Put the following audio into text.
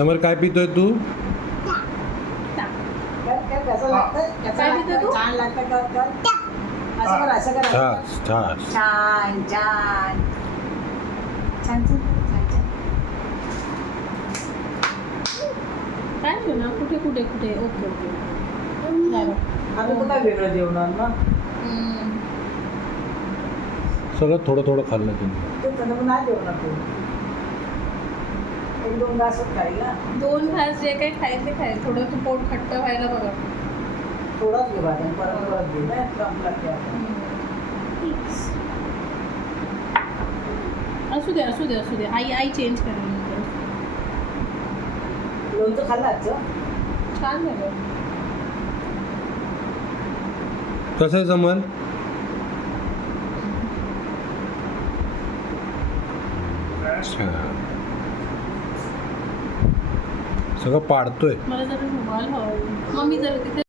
समर काय पितोय तू? कसं लागतं? काय पितो तू? छान लागतं कर. असं कर, असं कर. छास छास. छान छान छान छान छान. काय घेऊ ना कुठे कुठे कुठे ओके ओके आता तू काय वेगळं जेवणार ना? सगळं थोडं थोडं खाल्लं तुम्ही. ते तसं नाही जेवणार तू. एक दोन घासच खाईल ना. 2 घास जे काही खायचं ते खायचं थोडं तू पोट खट्ट व्हायला बघा. थोडाच घे भाज्या परत घे ना संपला की असू दे असू दे असू दे आई चेंज करेल नंतर. लोणचं खाल्लं आजचं? छान झालं. कसं आहे समर? छान. सगळं पाडतोय. मला जरा रुमाल हवा मग मी जरा तिथे